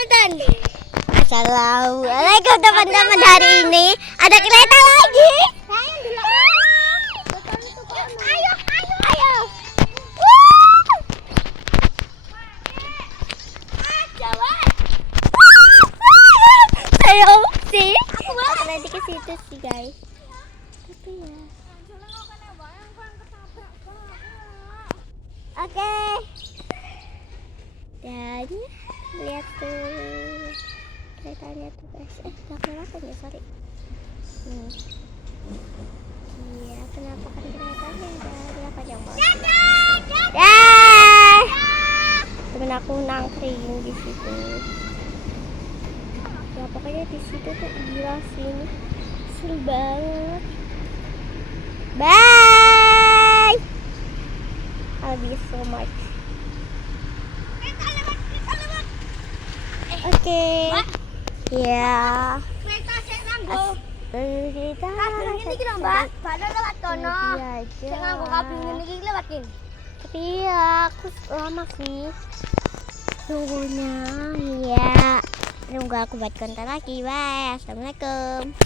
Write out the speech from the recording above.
Assalamualaikum teman-teman, hari ini ada kereta lagi. Ayo. Saya sih. Aku nanti ke situ sih guys. Tapi ya. Oke. Dan lihat tuh keretanya tuh guys. Kenapa ya, sorry. Iya, kenapa kan keretanya udah panjang banget. Temen aku nangkring di situ. Ya pokoknya di situ tuh gila sih, ini seru banget. Bye. I love you so much. Oke. Ya. Kita lewat kono. Jangan aku kabin ini lewatin. Tapi ya aku lama sih nunggunya. Ya. Nunggu aku buat konten lagi. Bye. Assalamualaikum.